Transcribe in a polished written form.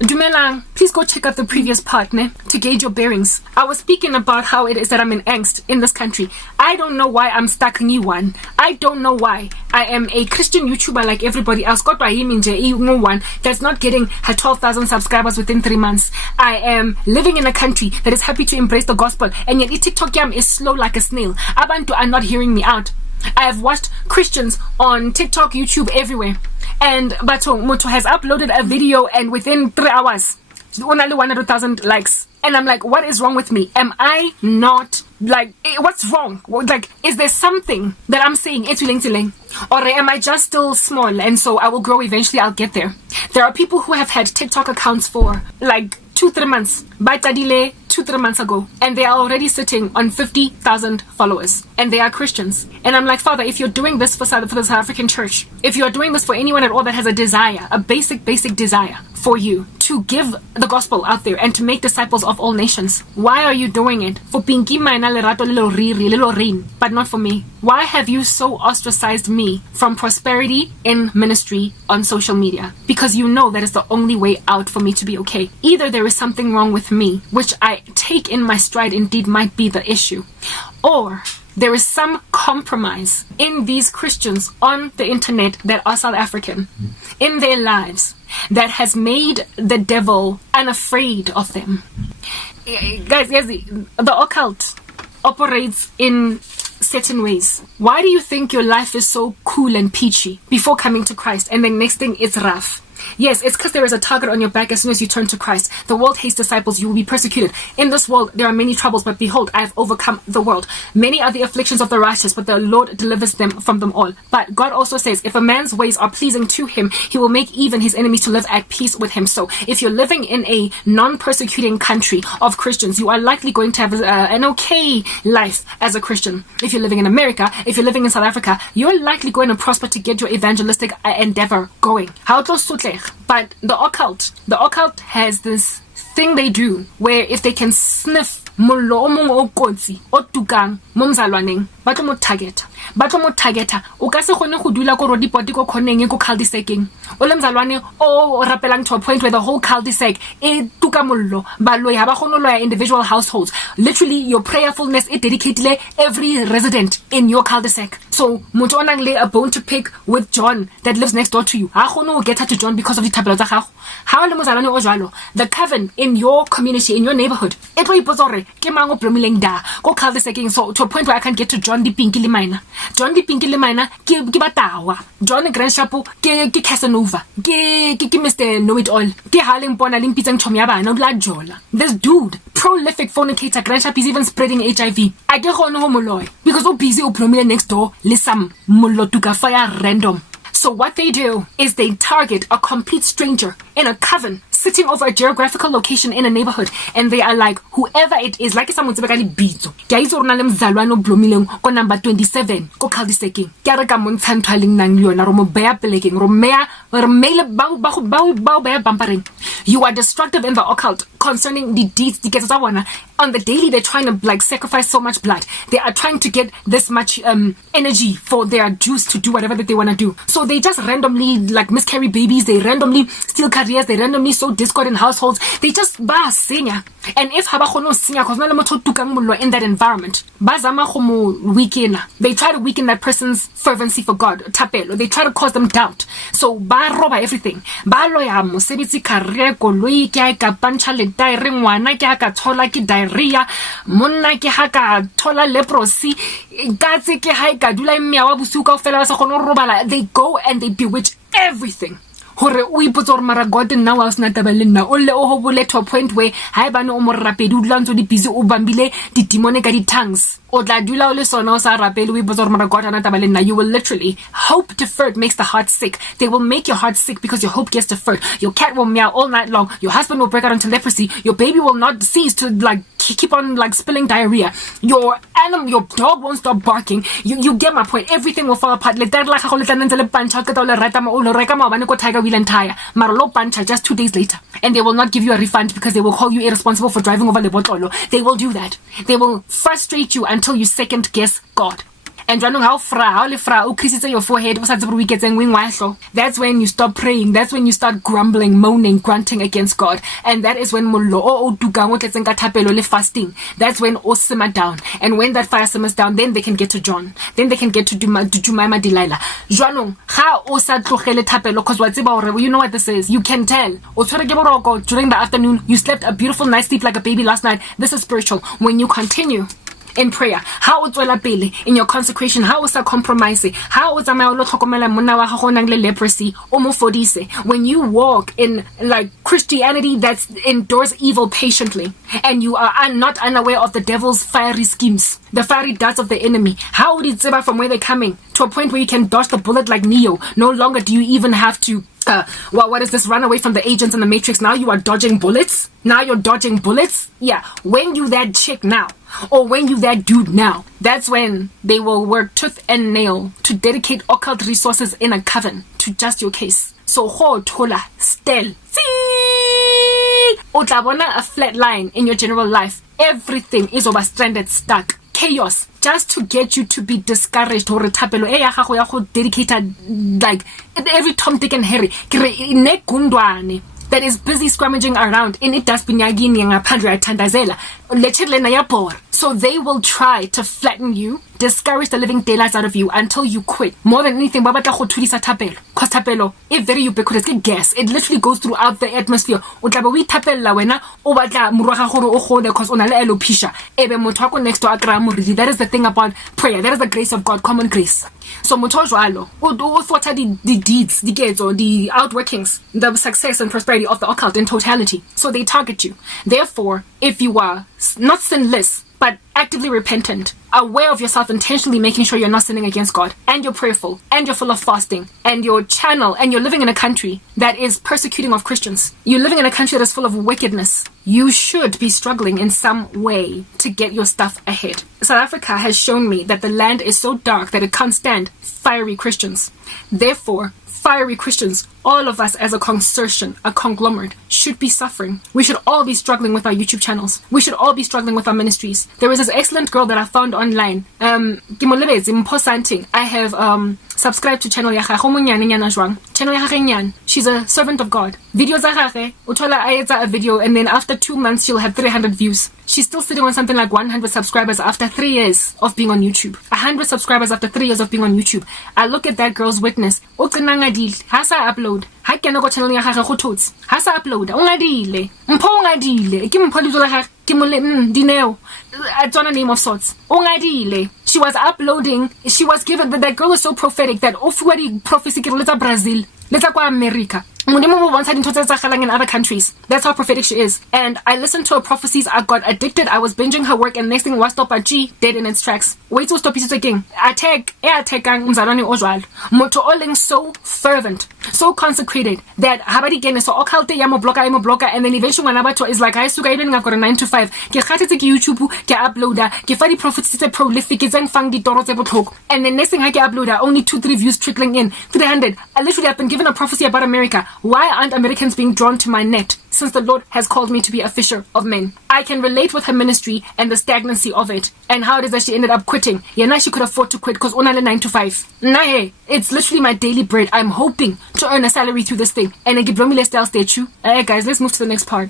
Dumelang, please go check out the previous part, to gauge your bearings. I was speaking about how it is that I'm in angst in this country. I don't know why I'm stuck in one. I don't know why. I am a Christian YouTuber like everybody else. Got one that's not getting her 12,000 subscribers within 3 months. I am living in a country that is happy to embrace the gospel, and yet TikTok yam is slow like a snail. Abantu are not hearing me out. I have watched Christians on TikTok, YouTube, everywhere. And Bato Moto has uploaded a video, and within 3 hours, only 100,000 likes. And I'm like, what is wrong with me? Am I not, like, what's wrong? Like, is there something that I'm saying, or am I just still small, and so I will grow eventually, I'll get there? There are people who have had TikTok accounts for, like, 2-3 months. Baitadile 2-3 months ago, and they are already sitting on 50,000 followers, and they are Christians. And I'm like, Father, if you're doing this for the South African church, if you are doing this for anyone at all that has a desire, a basic desire for you to give the gospel out there and to make disciples of all nations, why are you doing it for Pinky Maina Lerato Little Rain, but not for me? Why have you so ostracized me from prosperity in ministry on social media? Because you know that is the only way out for me to be okay. Either there is something wrong with me, which I take in my stride indeed might be the issue, or there is some compromise in these Christians on the internet that are South African in their lives that has made the devil unafraid of them. Guys, yes, the occult operates in certain ways. Why do you think your life is so cool and peachy before coming to Christ, and the next thing it's rough? Yes, it's because there is a target on your back as soon as you turn to Christ. The world hates disciples. You will be persecuted. In this world, there are many troubles, but behold, I have overcome the world. Many are the afflictions of the righteous, but the Lord delivers them from them all. But God also says, if a man's ways are pleasing to him, he will make even his enemies to live at peace with him. So if you're living in a non-persecuting country of Christians, you are likely going to have an okay life as a Christian. If you're living in America, if you're living in South Africa, you're likely going to prosper to get your evangelistic endeavor going. How to sutle? But the occult has this thing they do where if they can sniff mollo o mong o kotsi o tukang mo mzalwaneng ba tlo mo targeta o ka se gone go dula ko rodipoti ko khoneng ko cul-de-saceng o le mzalwane o rapelang to a point where the whole cul-de-sac e tuka mollo ba loya ba gone loya individual households. Literally your prayerfulness is dedicated every resident in your cul-de-sac. So motho o nang le a bone to pick with John that lives next door to you, ha gone o get her to John because of dithapelo tsa gago. Ha le mozalwane o jwalo, the coven in your community, in your neighborhood, it will ipotsa gore ke mang o blomileng da go cul-de-saceng, so to a point where I can't get to John di Pinky le Mina. John di Pinky le Mina ke batawa. John Grand Shapo ke Casanova. Ke Mr. Know It All. Ke haleng pona le mpitsang chomi ya bana o la jola. This dude, prolific fornicator, Grand Shapo, is even spreading HIV. I get gone ho moloi because o busy o blomile next door le some mollo tuka fire random. So what they do is they target a complete stranger in a coven sitting over a geographical location in a neighborhood, and they are like, whoever it is, like someone to be bitso. Ke itse rona le mzalwane blomileng ko number 27 ko cul-de-saceng. Ke re ka montshanthaling nang yona ro mo beya pelekeng ro meya re mail ba beya bampareng. You are destructive in the occult concerning the deeds the gets bona. On the daily they're trying to like sacrifice so much blood. They are trying to get this much energy for their Jews to do whatever that they want to do. So they just randomly like miscarry babies, they randomly steal careers, they randomly sow discord in households. They just ba sinya. And if haba khono sinya cause na le motho tukang mollo in that environment, ba zama go mo weaken. They try to weaken that person's fervency for God, tapelo. They try to cause them doubt. So ba roba everything. Ba loya mosebetsi career koloi ke ka pancha le diary ngwana ke ka thola ke diarrhea monna ke ha ka thola leprosy katse ke ha ka dula mmya wa bosiu ka fela ba sa gone robala. They go and they bewitch everything. Hore o ipotsa gore mara God nna wa sna tabele nna o le o hobole to a point where ha e bane o mo rapedi o dula ntse di busy o bambile di demonic ka di tongues o tla dula o le sona o sa rapele o ipotsa gore mara God ana tabele nna. You will literally, hope deferred makes the heart sick. They will make your heart sick because your hope gets deferred. Your cat will meow all night long, your husband will break out into leprosy, your baby will not cease to like keep on like spilling diarrhea, your animal, your dog won't stop barking. You get my point. Everything will fall apart. Let that like go le tlanentse le pancha ka le rata mo lo reka maobane ko Tiger Wheel and Tire mara lo pancha just 2 days later, and they will not give you a refund because they will call you irresponsible for driving over le botolo. They will do that. They will frustrate you until you second guess God. And your forehead, that's when you stop praying. That's when you start grumbling, moaning, grunting against God. And that is when fasting. That's when all simmer down. And when that fire simmers down, then they can get to John. Then they can get to Jemima Delilah. Because you know what this is. You can tell. During the afternoon, you slept a beautiful night's sleep like a baby last night. This is spiritual. When you continue in prayer, how in your consecration, how compromise, how leprosy, when you walk in like Christianity that endures evil patiently, and you are not unaware of the devil's fiery schemes, the fiery darts of the enemy, how would it from where they're coming to a point where you can dodge the bullet like Neo? No longer do you even have to what is this? Run away from the agents in the Matrix. Now you are dodging bullets. Now you're dodging bullets. Yeah. When you that chick now, or when you that dude now, that's when they will work tooth and nail to dedicate occult resources in a coven to just your case. So ho tola stel. See, a flat line in your general life. Everything is overstranded, stuck. Chaos, just to get you to be discouraged or dedicated like every Tom, Dick and Harry that is busy scrummaging around in it does so they will try to flatten you, discourage the living daylights out of you until you quit. More than anything, because tapelo is very ubiquitous. Gas, it literally goes throughout the atmosphere. Because that is the thing about prayer. That is the grace of God, common grace. So what are the deeds, the outworkings, the success and prosperity of the occult in totality. So they target you. Therefore, if you are not sinless, but actively repentant, aware of yourself, intentionally making sure you're not sinning against God, and you're prayerful, and you're full of fasting, and you're and you're living in a country that is persecuting of Christians, you're living in a country that is full of wickedness, you should be struggling in some way to get your stuff ahead. South Africa has shown me that the land is so dark that it can't stand fiery Christians. Therefore, fiery Christians, all of us as a consortium, a conglomerate, should be suffering. We should all be struggling with our YouTube channels. We should all be struggling with our ministries. There is this excellent girl that I found online. I have subscribe to channel ya channel. She's a servant of God. Videos a video, and then after 2 months she'll have 300 views. She's still sitting on something like 100 subscribers after 3 years of being on YouTube. 100 subscribers after 3 years of being on YouTube. I look at that girl's witness. Hasa upload. Ha kena go channel ya gagwe go thotse. Hasa upload. Ungadile. Mpho ungadile. Ke mpho le la ke mo le dineo. It's on a name of sorts. Ungadile. She was uploading. She was given, but that girl is so prophetic that ofuwa prophecy ke letsa Brazil. Letsa kwa America. In other countries. That's how prophetic she is. And I listened to her prophecies. I got addicted. I was binging her work, and next thing was stop at G dead in its tracks. Wait to stop is again. Attack Moto Oling so fervent, so consecrated that habadi gene so okalte yamo blocker, and then eventually Manabato is like I suga even I've got a 9 to 5. Ke khatetse ke YouTube ke uploader ke fa di prophecies prolific ke tsang fang di toro tse botlhoko. And then next thing I ke uploader only 2-3 views trickling in 300. I literally have been given a prophecy about America. Why aren't Americans being drawn to my net since the Lord has called me to be a fisher of men? I can relate with her ministry and the stagnancy of it and how it is that she ended up quitting. Yeah, now she could afford to quit because only 9 to 5. Nah, hey, it's literally my daily bread. I'm hoping to earn a salary through this thing. And I give Romile style statue. Alright guys, let's move to the next part.